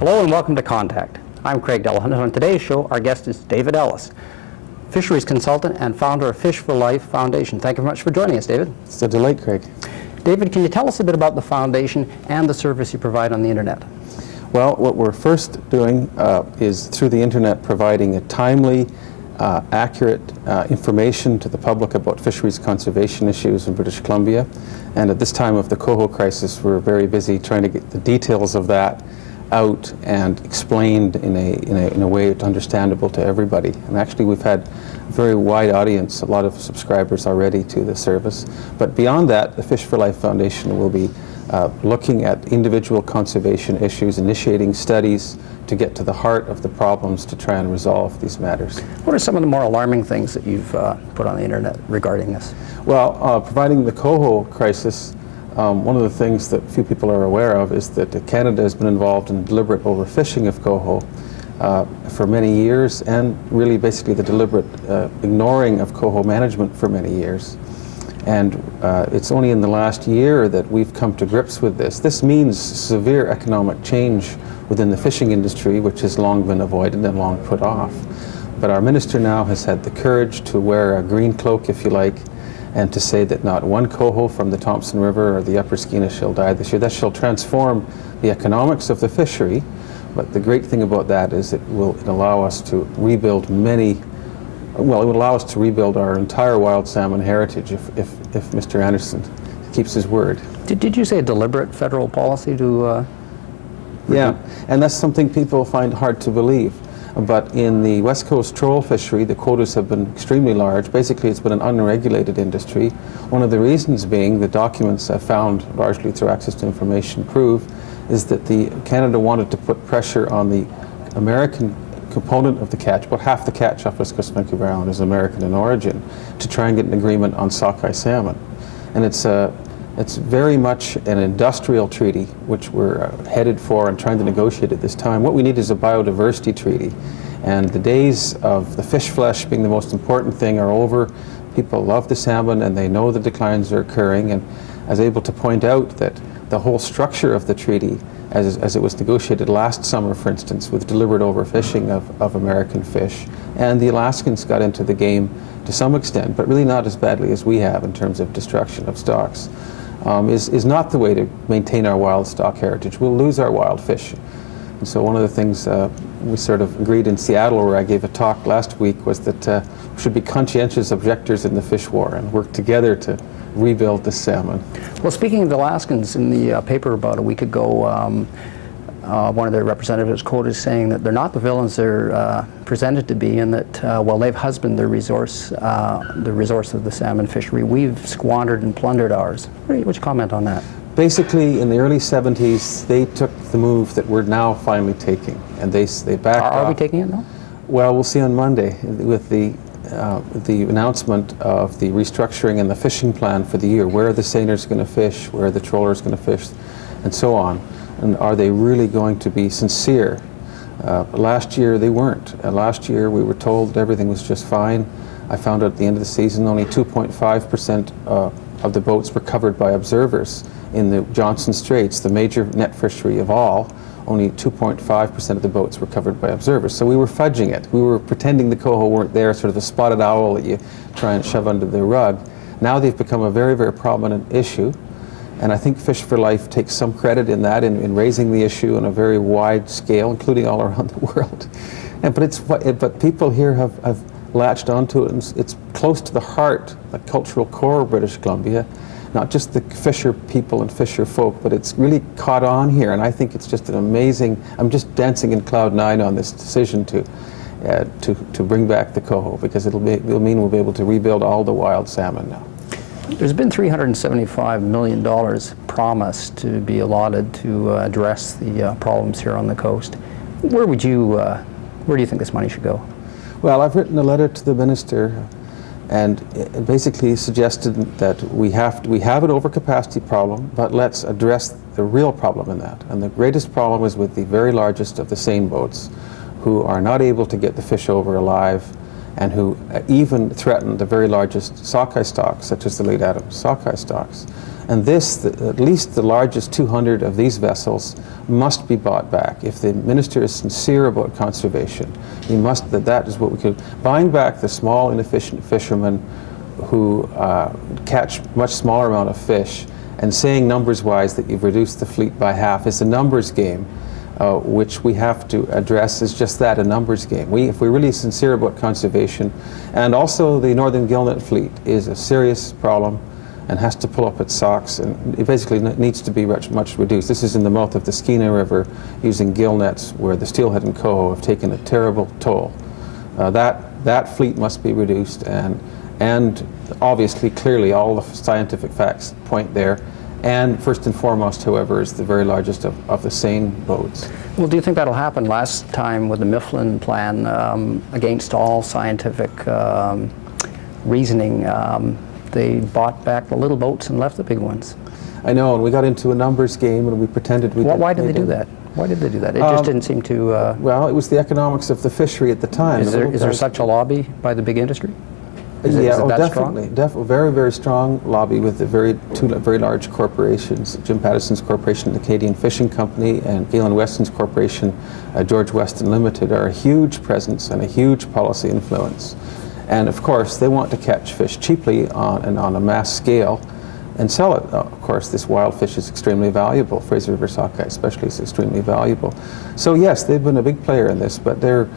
Hello and welcome to Contact. I'm Craig Delahunt, and on today's show our guest is David Ellis, fisheries consultant and founder of Fish for Life Foundation. Thank you very much for joining us, David. It's a delight, Craig. David, can you tell us a bit about the foundation and the service you provide on the internet? Well, what we're first doing is through the internet providing a timely, accurate information to the public about fisheries conservation issues in British Columbia. And at this time of the Coho crisis, we're very busy trying to get the details of that out and explained in a way that's understandable to everybody. And actually we've had a very wide audience, a lot of subscribers already to the service. But beyond that, the Fish for Life Foundation will be looking at individual conservation issues, initiating studies to get to the heart of the problems to try and resolve these matters. What are some of the more alarming things that you've put on the internet regarding this? Well, providing the Coho crisis, one of the things that few people are aware of is that Canada has been involved in deliberate overfishing of Coho for many years, and really basically the deliberate ignoring of Coho management for many years. And it's only in the last year that we've come to grips with this. This means severe economic change within the fishing industry, which has long been avoided and long put off. But our minister now has had the courage to wear a green cloak, if you like, and to say that not one coho from the Thompson River or the Upper Skeena shall die this year. That shall transform the economics of the fishery. But the great thing about that is it will allow us to rebuild it would allow us to rebuild our entire wild salmon heritage if Mr. Anderson keeps his word. Did you say a deliberate federal policy to... Yeah, and that's something people find hard to believe. But in the West Coast troll fishery, the quotas have been extremely large. Basically, it's been an unregulated industry. One of the reasons being, the documents I've found, largely through access to information, prove, is that Canada wanted to put pressure on the American component of the catch. About half the catch off West Coast Vancouver Island is American in origin, to try and get an agreement on sockeye salmon. And it's very much an industrial treaty, which we're headed for and trying to negotiate at this time. What we need is a biodiversity treaty. And the days of the fish flesh being the most important thing are over. People love the salmon and they know the declines are occurring. And I was able to point out that the whole structure of the treaty, as it was negotiated last summer, for instance, with deliberate overfishing of American fish, and the Alaskans got into the game to some extent, but really not as badly as we have in terms of destruction of stocks, is not the way to maintain our wild stock heritage. We'll lose our wild fish. And so one of the things we sort of agreed in Seattle, where I gave a talk last week, was that we should be conscientious objectors in the fish war and work together to rebuild the salmon. Well, speaking of the Alaskans, in the paper about a week ago, one of their representatives quoted saying that they're not the villains they're presented to be, and that while they've husbanded the resource of the salmon fishery, we've squandered and plundered ours. What's your comment on that? Basically, in the early 70s, they took the move that we're now finally taking, and they backed off. Are we taking it now? Well, we'll see on Monday with the announcement of the restructuring and the fishing plan for the year. Where are the seiners going to fish? Where are the trawlers going to fish? And so on. And are they really going to be sincere? Last year they weren't. Last year we were told that everything was just fine. I found out at the end of the season only 2.5% of the boats were covered by observers in the Johnson Straits, the major net fishery of all. Only 2.5% of the boats were covered by observers. So we were fudging it. We were pretending the coho weren't there, sort of the spotted owl that you try and shove under the rug. Now they've become a very, very prominent issue. And I think Fish for Life takes some credit in that, in raising the issue on a very wide scale, including all around the world. But people here have latched onto it, and it's close to the heart, the cultural core of British Columbia. Not just the fisher people and fisher folk, but it's really caught on here, and I think it's just an amazing. I'm just dancing in cloud nine on this decision to bring back the coho, because it'll mean we'll be able to rebuild all the wild salmon now. There's been $375 million promised to be allotted to address the problems here on the coast. Where do you think this money should go? Well, I've written a letter to the minister, and it basically suggested that we have an overcapacity problem, but let's address the real problem in that. And the greatest problem is with the very largest of the seine boats, who are not able to get the fish over alive and who even threaten the very largest sockeye stocks, such as the late Adams sockeye stocks. And at least the largest 200 of these vessels must be bought back. If the minister is sincere about conservation, he must, that is what we could, buying back the small, inefficient fishermen who catch much smaller amount of fish, and saying numbers-wise that you've reduced the fleet by half is a numbers game, which we have to address as just that, a numbers game. If we're really sincere about conservation, and also the northern gillnet fleet is a serious problem and has to pull up its socks, and it basically needs to be much reduced. This is in the mouth of the Skeena River using gill nets where the steelhead and coho have taken a terrible toll. That fleet must be reduced, and obviously, clearly, all the scientific facts point there. And first and foremost, however, is the very largest of the seine boats. Well, do you think that'll happen? Last time with the Mifflin plan, against all scientific reasoning, they bought back the little boats and left the big ones. I know, and we got into a numbers game, and we pretended we didn't. Why did they do that? Why did they do that? It just didn't seem to... well, it was the economics of the fishery at the time. Is there such a lobby by the big industry? Is it that definitely. Very, very strong lobby with the two very large corporations, Jim Patterson's corporation, the Canadian Fishing Company, and Galen Weston's corporation, George Weston Limited, are a huge presence and a huge policy influence. And of course, they want to catch fish cheaply on a mass scale and sell it. Of course, this wild fish is extremely valuable. Fraser River sockeye especially is extremely valuable. So yes, they've been a big player in this, but they're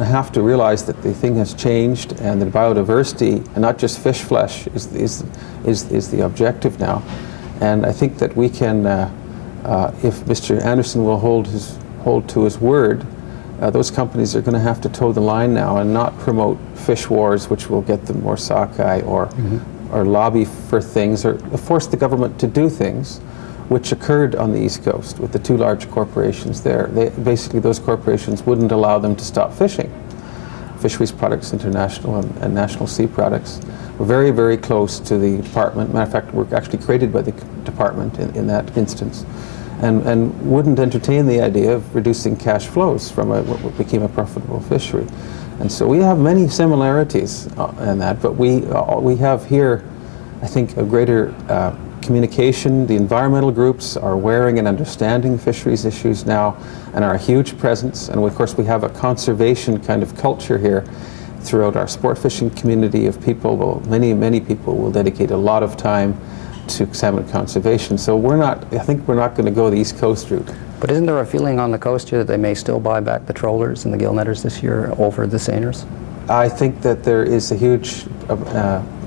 have to realize that the thing has changed, and that biodiversity, and not just fish flesh, is the objective now. And I think that we can, if Mr. Anderson will hold to his word, those companies are going to have to toe the line now and not promote fish wars, which will get them more sockeye, or lobby for things, or force the government to do things, which occurred on the East Coast with the two large corporations there. Basically, those corporations wouldn't allow them to stop fishing. Fisheries Products International and National Sea Products were very, very close to the department. Matter of fact, were actually created by the department in that instance, and wouldn't entertain the idea of reducing cash flows from what became a profitable fishery. And so we have many similarities in that, but we have here, I think, a greater communication. The environmental groups are wearing and understanding fisheries issues now and are a huge presence. And of course, we have a conservation kind of culture here throughout our sport fishing community of people. Well, many people will dedicate a lot of time to salmon conservation. So I think we're not going to go the East Coast route. But isn't there a feeling on the coast here that they may still buy back the trollers and the gill netters this year over the seiners? I think that there is a huge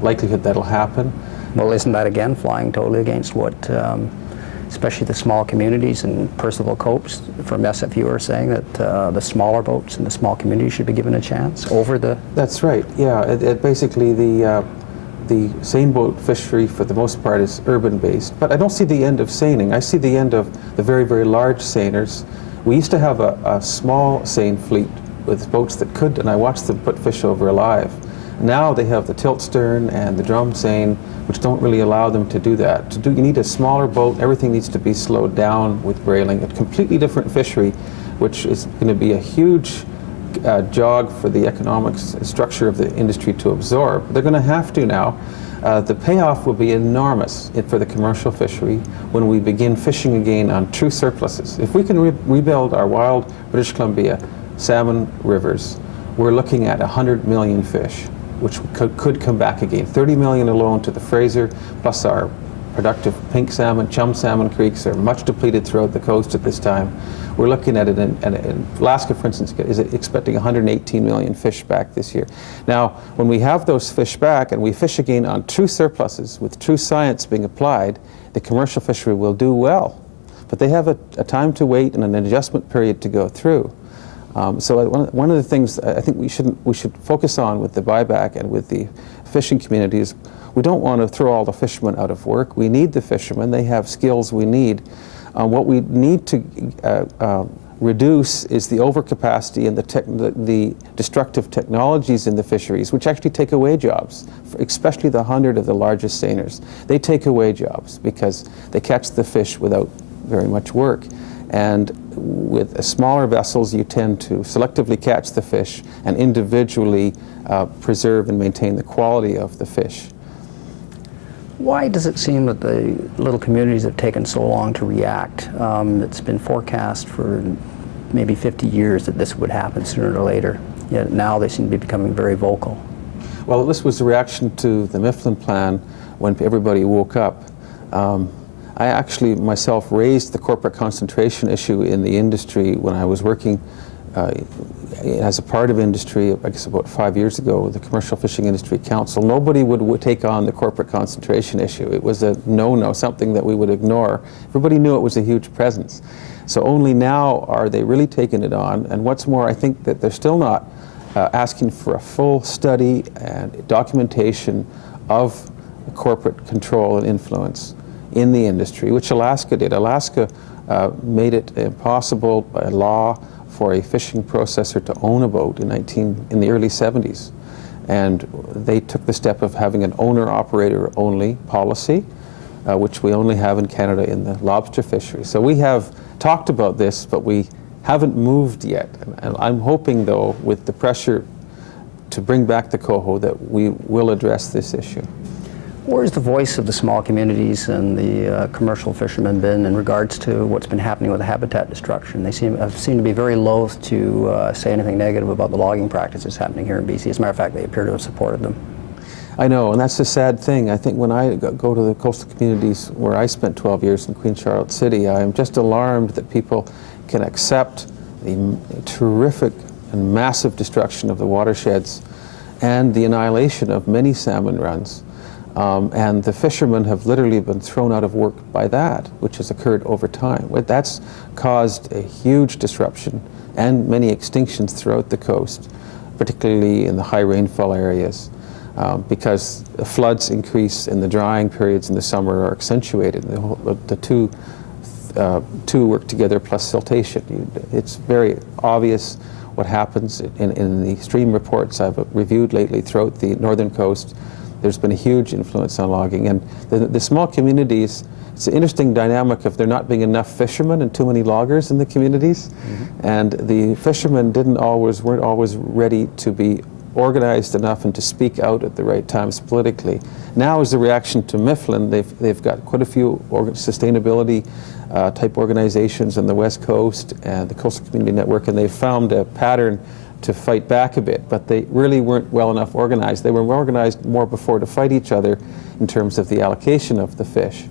likelihood that'll happen. Well, isn't that again flying totally against what, especially the small communities and Percival Copes from SFU are saying, that the smaller boats and the small communities should be given a chance over the... That's right, yeah. Basically, the seine boat fishery, for the most part, is urban-based. But I don't see the end of seining. I see the end of the very, very large seiners. We used to have a small seine fleet with boats that could, and I watched them put fish over alive. Now they have the tilt stern and the drum seine, which don't really allow them to do that. You need a smaller boat. Everything needs to be slowed down with brailing. A completely different fishery, which is going to be a huge jog for the economic structure of the industry to absorb. They're going to have to now. The payoff will be enormous for the commercial fishery when we begin fishing again on true surpluses. If we can rebuild our wild British Columbia salmon rivers, we're looking at 100 million fish, which could come back again. 30 million alone to the Fraser, plus our productive pink salmon, chum salmon creeks are much depleted throughout the coast at this time. We're looking at it in Alaska, for instance, is expecting 118 million fish back this year. Now, when we have those fish back and we fish again on true surpluses with true science being applied, the commercial fishery will do well. But they have a time to wait and an adjustment period to go through. So one of the things I think we should focus on with the buyback and with the fishing community is we don't want to throw all the fishermen out of work. We need the fishermen. They have skills we need. What we need to reduce is the overcapacity and the destructive technologies in the fisheries, which actually take away jobs, especially the 100 of the largest seiners. They take away jobs because they catch the fish without very much work. And with smaller vessels, you tend to selectively catch the fish and individually preserve and maintain the quality of the fish. Why does it seem that the little communities have taken so long to react? It's been forecast for maybe 50 years that this would happen sooner or later, yet now they seem to be becoming very vocal. Well, this was a reaction to the Mifflin Plan when everybody woke up. I actually myself raised the corporate concentration issue in the industry when I was working as a part of industry, I guess about 5 years ago, with the Commercial Fishing Industry Council. Nobody would take on the corporate concentration issue. It was a no-no, something that we would ignore. Everybody knew it was a huge presence. So only now are they really taking it on. And what's more, I think that they're still not asking for a full study and documentation of corporate control and influence in the industry, which Alaska did. Alaska made it impossible by law for a fishing processor to own a boat in the early 70s. And they took the step of having an owner-operator only policy, which we only have in Canada in the lobster fishery. So we have talked about this, but we haven't moved yet. And I'm hoping, though, with the pressure to bring back the coho, that we will address this issue. Where's the voice of the small communities and the commercial fishermen been in regards to what's been happening with the habitat destruction? They seem to be very loath to say anything negative about the logging practices happening here in BC. As a matter of fact, they appear to have supported them. I know, and that's the sad thing. I think when I go to the coastal communities where I spent 12 years in Queen Charlotte City, I am just alarmed that people can accept the terrific and massive destruction of the watersheds and the annihilation of many salmon runs. And the fishermen have literally been thrown out of work by that, which has occurred over time. That's caused a huge disruption and many extinctions throughout the coast, particularly in the high rainfall areas, because the floods increase and the drying periods in the summer are accentuated. The two work together, plus siltation. It's very obvious what happens in the stream reports I've reviewed lately throughout the northern coast. There's been a huge influence on logging, and the small communities, it's an interesting dynamic of there not being enough fishermen and too many loggers in the communities. Mm-hmm. And the fishermen weren't always ready to be organized enough and to speak out at the right times politically. Now, as a reaction to Mifflin, they've got quite a few sustainability type organizations on the West Coast and the Coastal Community Network, and they've found a pattern to fight back a bit, but they really weren't well enough organized. They were organized more before to fight each other in terms of the allocation of the fish.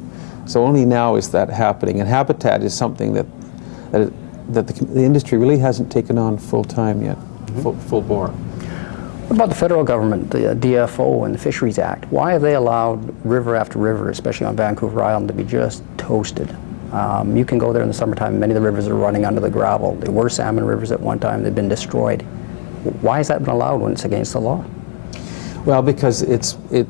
So only now is that happening, and habitat is something that the industry really hasn't taken on full time yet, mm-hmm. full bore. What about the federal government, the DFO and the Fisheries Act? Why have they allowed river after river, especially on Vancouver Island, to be just toasted? You can go there in the summertime, many of the rivers are running under the gravel. They were salmon rivers at one time, they've been destroyed. Why has that been allowed when it's against the law? Well, because the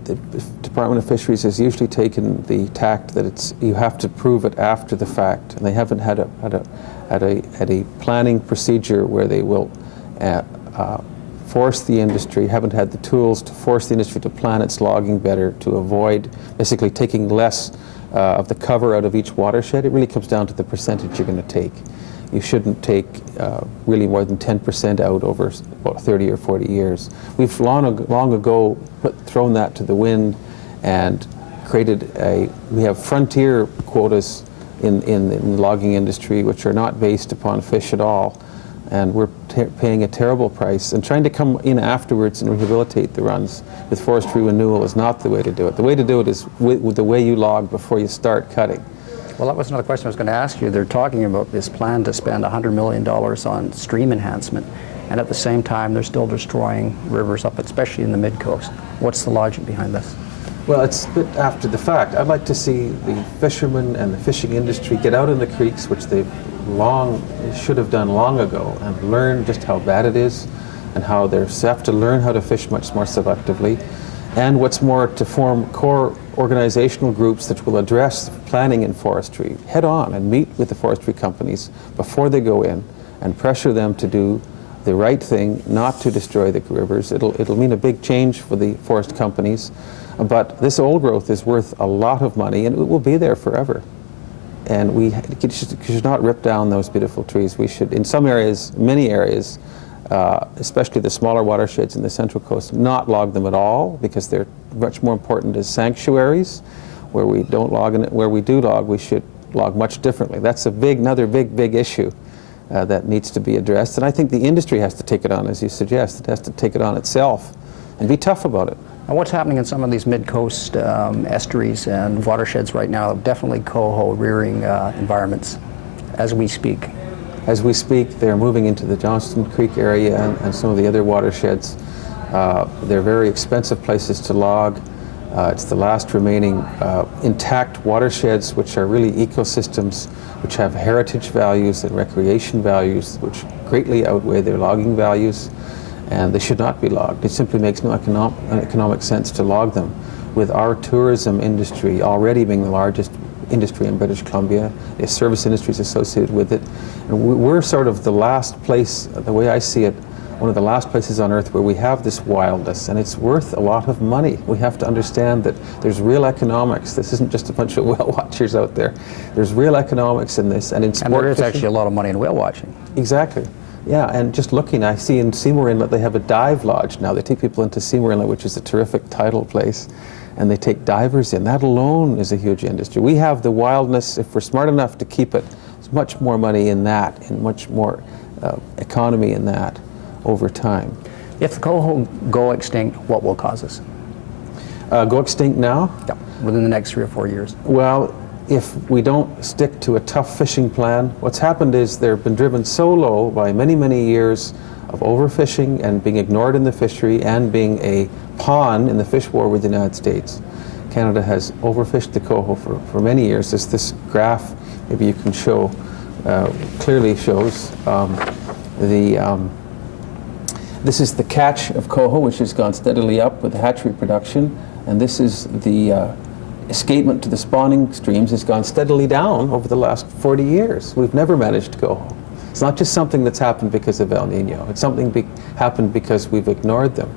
Department of Fisheries has usually taken the tact that you have to prove it after the fact, and they haven't had a planning procedure where they will force the industry, haven't had the tools to force the industry to plan its logging better, to avoid basically taking less of the cover out of each watershed. It really comes down to the percentage you're going to take. You shouldn't take really more than 10% out over about 30 or 40 years. We've long ago thrown that to the wind and we have frontier quotas in the logging industry which are not based upon fish at all, and we're paying a terrible price, and trying to come in afterwards and rehabilitate the runs with forestry renewal is not the way to do it. The way to do it is with the way you log before you start cutting. Well, that was another question I was going to ask you. They're talking about this plan to spend $100 million on stream enhancement, and at the same time they're still destroying rivers up, especially in the mid-coast. What's the logic behind this? Well, it's a bit after the fact. I'd like to see the fishermen and the fishing industry get out in the creeks, which they should have done long ago, and learn just how bad it is and how they have to learn how to fish much more selectively. And what's more, to form core organizational groups that will address planning in forestry head on and meet with the forestry companies before they go in and pressure them to do the right thing, not to destroy the rivers. It'll mean a big change for the forest companies, but this old growth is worth a lot of money and it will be there forever. and we should not rip down those beautiful trees. We should, in some areas, many areas, especially the smaller watersheds in the Central Coast, not log them at all, because they're much more important as sanctuaries. Where we don't log, and where we do log, we should log much differently. That's another big issue that needs to be addressed, and I think the industry has to take it on, as you suggest. It has to take it on itself and be tough about it. And what's happening in some of these mid-coast estuaries and watersheds right now? Definitely coho rearing environments as we speak. As we speak, they're moving into the Johnston Creek area and some of the other watersheds. They're very expensive places to log. It's the last remaining intact watersheds, which are really ecosystems, which have heritage values and recreation values, which greatly outweigh their logging values, and they should not be logged. It simply makes no economic sense to log them. With our tourism industry already being the largest industry in British Columbia, the service industries associated with it, and we're sort of the last place, the way I see it, one of the last places on earth where we have this wildness, and it's worth a lot of money. We have to understand that there's real economics. This isn't just a bunch of whale watchers out there. There's real economics in this, and in sport And there is fishing, actually a lot of money in whale watching. Exactly. Yeah, and just looking, I see in Seymour Inlet they have a dive lodge now. They take people into Seymour Inlet, which is a terrific tidal place, and they take divers in. That alone is a huge industry. We have the wildness. If we're smart enough to keep it, there's much more money in that, and much more economy in that over time. If the coho go extinct, what will cause us? Go extinct now? Yeah, within the next 3 or 4 years. Well, if we don't stick to a tough fishing plan, what's happened is they've been driven so low by many years of overfishing and being ignored in the fishery and being a pawn in the fish war with the United States. Canada has overfished the coho for many years. This graph, maybe you can show, clearly shows this is the catch of coho, which has gone steadily up with hatchery production, and this is the escapement to the spawning streams has gone steadily down over the last 40 years. We've never managed coho. It's not just something that's happened because of El Nino. It's something happened because we've ignored them.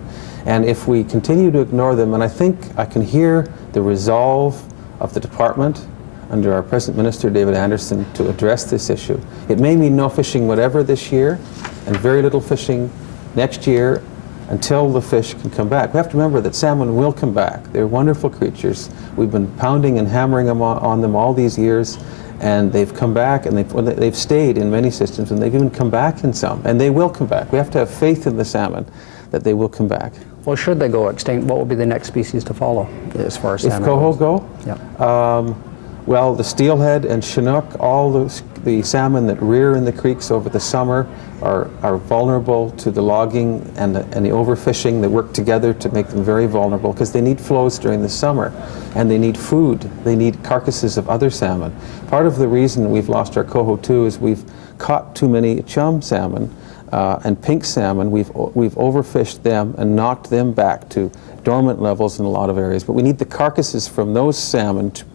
And if we continue to ignore them, and I think I can hear the resolve of the department under our present minister, David Anderson, to address this issue. It may mean no fishing whatever this year, and very little fishing next year until the fish can come back. We have to remember that salmon will come back. They're wonderful creatures. We've been pounding and hammering on them all these years, and they've come back, and they've stayed in many systems, and they've even come back in some, and they will come back. We have to have faith in the salmon that they will come back. Well, should they go extinct, what will be the next species to follow as far as salmon If coho goes? go? Yeah. Well, the steelhead and chinook, all the salmon that rear in the creeks over the summer are vulnerable to the logging and the overfishing that work together to make them very vulnerable, because they need flows during the summer, and they need food. They need carcasses of other salmon. Part of the reason we've lost our coho too is we've caught too many chum salmon and pink salmon. We've overfished them and knocked them back to dormant levels in a lot of areas. But we need the carcasses from those salmon to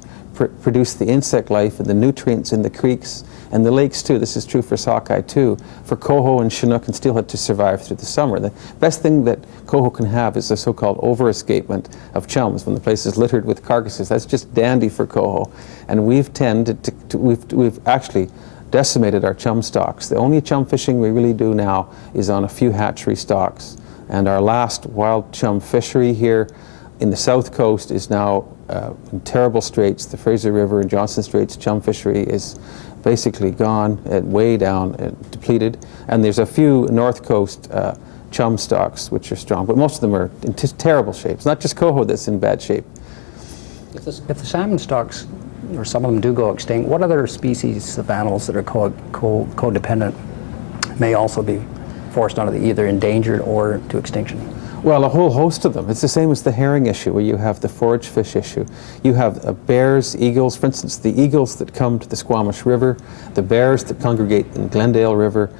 produce the insect life and the nutrients in the creeks and the lakes too. This is true for sockeye too, for coho and chinook and steelhead to survive through the summer. The best thing that coho can have is the so-called over-escapement of chums when the place is littered with carcasses. That's just dandy for coho. And we've tended to we've actually decimated our chum stocks. The only chum fishing we really do now is on a few hatchery stocks. And our last wild chum fishery here in the south coast is now in terrible straits. The Fraser River and Johnson Straits chum fishery is basically gone, way down, depleted. And there's a few north coast chum stocks which are strong, but most of them are in terrible shape. It's not just coho that's in bad shape. If the salmon stocks, or some of them do go extinct, what other species of animals that are codependent may also be forced onto either endangered or to extinction? Well, a whole host of them. It's the same as the herring issue, where you have the forage fish issue. You have bears, eagles, for instance, the eagles that come to the Squamish River, the bears that congregate in Glendale River.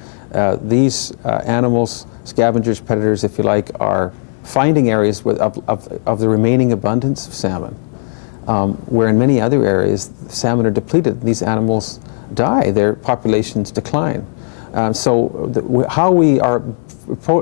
These animals, scavengers, predators, if you like, are finding areas of the remaining abundance of salmon, where in many other areas, the salmon are depleted. These animals die, their populations decline. How we are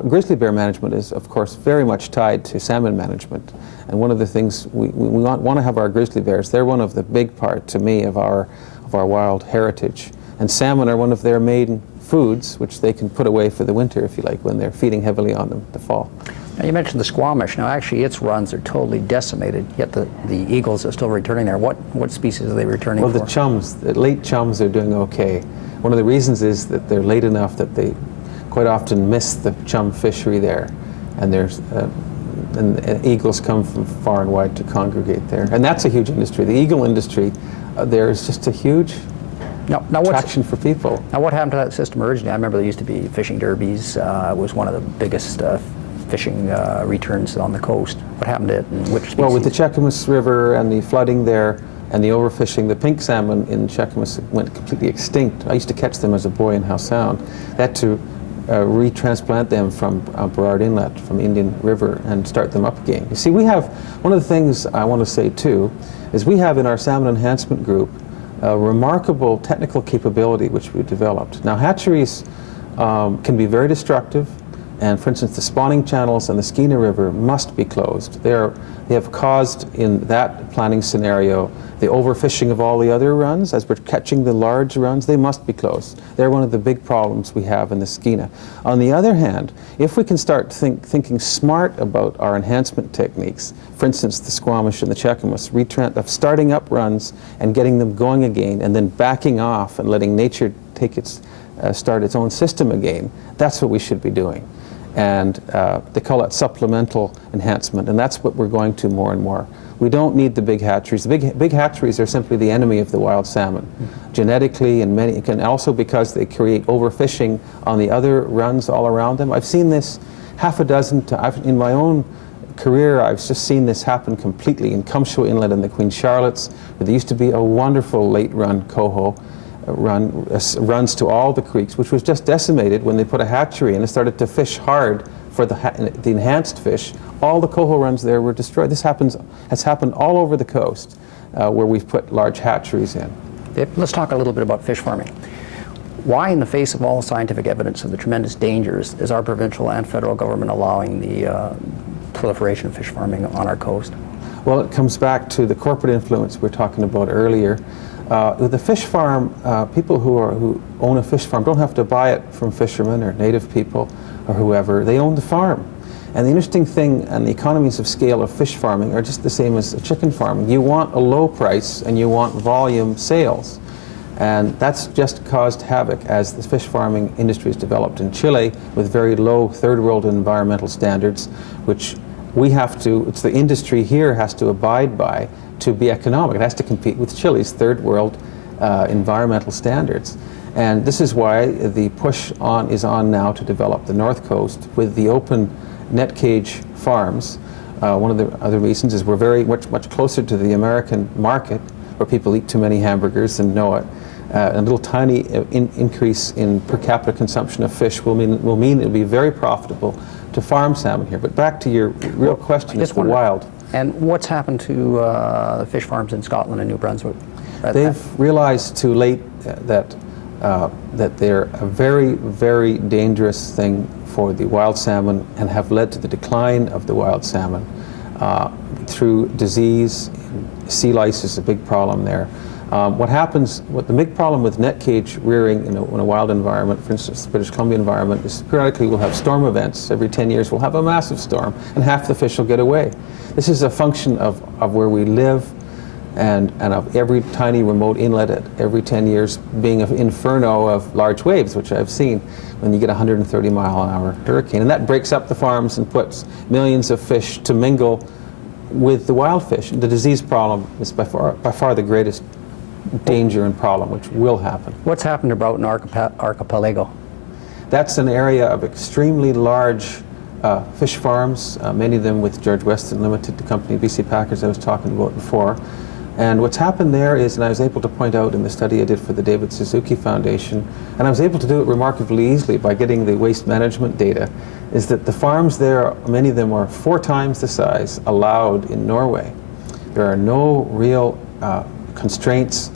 grizzly bear management is, of course, very much tied to salmon management. And one of the things we want to have our grizzly bears, they're one of the big part, to me, of our of our wild heritage. And salmon are one of their main foods, which they can put away for the winter, if you like, when they're feeding heavily on them the fall. Now, you mentioned the squamish. Now, actually, its runs are totally decimated, yet the eagles are still returning there. What species are they returning for? Well, the chums, the late chums are doing okay. One of the reasons is that they're late enough that they quite often miss the chum fishery there, and there's and eagles come from far and wide to congregate there. And that's a huge industry. The eagle industry, there is just a huge attraction for people. Now, what happened to that system originally? I remember there used to be fishing derbies. It was one of the biggest fishing returns on the coast. What happened to it, and which species? Well, with the Cheakamus River and the flooding there and the overfishing, the pink salmon in Cheakamus went completely extinct. I used to catch them as a boy in Howe Sound. They had to retransplant them from Burrard Inlet, from Indian River, and start them up again. You see, we have, one of the things I want to say too, is we have in our Salmon Enhancement Group a remarkable technical capability which we've developed. Now, hatcheries can be very destructive, and for instance, the spawning channels on the Skeena River must be closed. They have caused, in that planning scenario, the overfishing of all the other runs. As we're catching the large runs, they must be closed. They're one of the big problems we have in the Skeena. On the other hand, if we can start thinking smart about our enhancement techniques, for instance, the squamish and the Cheakamus, of starting up runs and getting them going again, and then backing off and letting nature take start its own system again, that's what we should be doing. And they call it supplemental enhancement, and that's what we're going to more and more. We don't need the big hatcheries. The big hatcheries are simply the enemy of the wild salmon, genetically, and also because they create overfishing on the other runs all around them. I've seen this half a dozen times. In my own career, I've just seen this happen completely in Cumshaw Inlet and the Queen Charlottes, where there used to be a wonderful late run coho runs to all the creeks, which was just decimated when they put a hatchery in and started to fish hard for the enhanced fish. All the coho runs there were destroyed. This has happened all over the coast where we've put large hatcheries in. Let's talk a little bit about fish farming. Why, in the face of all scientific evidence of the tremendous dangers, is our provincial and federal government allowing the proliferation of fish farming on our coast? Well, it comes back to the corporate influence we were talking about earlier. With the fish farm, people who own a fish farm don't have to buy it from fishermen or native people or whoever. They own the farm. And the interesting thing, and the economies of scale of fish farming are just the same as chicken farming. You want a low price and you want volume sales. And that's just caused havoc as the fish farming industry has developed in Chile with very low third world environmental standards, which it's the industry here has to abide by to be economic. It has to compete with Chile's third world environmental standards. And this is why the push is on now to develop the North Coast with the open net cage farms. One of the other reasons is we're very much closer to the American market, where people eat too many hamburgers and know it. A little tiny increase in per capita consumption of fish will mean it'll be very profitable to farm salmon here. But back to your real question, it's the wild. And what's happened to the fish farms in Scotland and New Brunswick? They've realized too late that they're a very, very dangerous thing for the wild salmon and have led to the decline of the wild salmon through disease. Sea lice is a big problem there. The big problem with net cage rearing in a wild environment, for instance, the British Columbia environment, is periodically we'll have storm events. Every 10 years we'll have a massive storm, and half the fish will get away. This is a function of where we live and of every tiny remote inlet at every 10 years being an inferno of large waves, which I've seen when you get a 130-mile-an-hour hurricane. And that breaks up the farms and puts millions of fish to mingle with the wild fish. The disease problem is by far the greatest danger and problem, which will happen. What's happened to Broughton Archipelago? That's an area of extremely large fish farms, many of them with George Weston Limited, the company BC Packers I was talking about before. And what's happened there is, and I was able to point out in the study I did for the David Suzuki Foundation, and I was able to do it remarkably easily by getting the waste management data, is that the farms there, many of them are 4 times the size allowed in Norway. There are no real constraints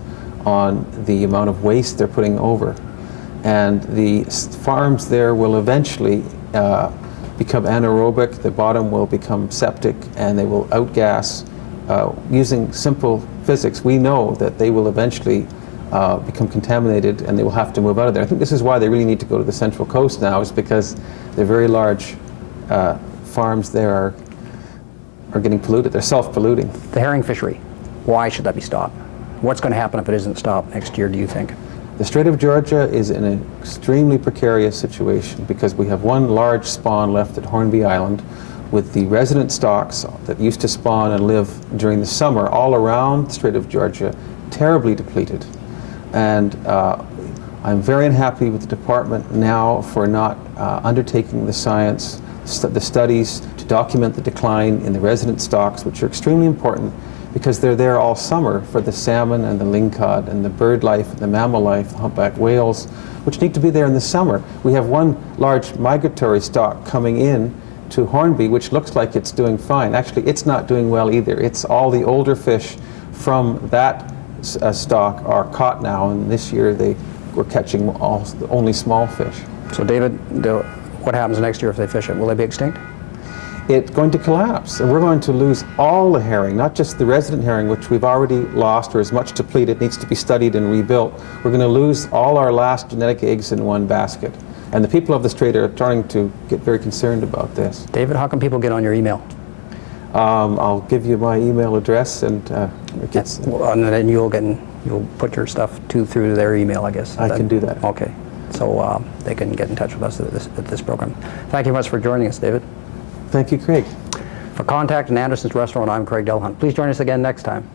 on the amount of waste they're putting over. And the farms there will eventually become anaerobic, the bottom will become septic, and they will outgas. Using simple physics, we know that they will eventually become contaminated, and they will have to move out of there. I think this is why they really need to go to the Central Coast now, is because the very large farms there are getting polluted. They're self-polluting. The herring fishery, why should that be stopped? What's going to happen if it isn't stopped next year, do you think? The Strait of Georgia is in an extremely precarious situation because we have one large spawn left at Hornby Island, with the resident stocks that used to spawn and live during the summer all around the Strait of Georgia terribly depleted. And I'm very unhappy with the department now for not undertaking the science, the studies to document the decline in the resident stocks, which are extremely important because they're there all summer for the salmon and the lingcod and the bird life and the mammal life, the humpback whales, which need to be there in the summer. We have one large migratory stock coming in to Hornby, which looks like it's doing fine. Actually, it's not doing well either. It's all the older fish from that stock are caught now, and this year they were catching only small fish. So David, what happens next year if they fish it? Will they be extinct? It's going to collapse, and we're going to lose all the herring, not just the resident herring, which we've already lost or is much depleted, needs to be studied and rebuilt. We're going to lose all our last genetic eggs in one basket. And the people of the Strait are starting to get very concerned about this. David, how can people get on your email? I'll give you my email address, and it gets. And then you'll put your stuff through their email, I guess. I can do that. Okay, so they can get in touch with us at this program. Thank you much for joining us, David. Thank you, Craig. For Contact and Anderson's Restaurant, I'm Craig Delahunt. Please join us again next time.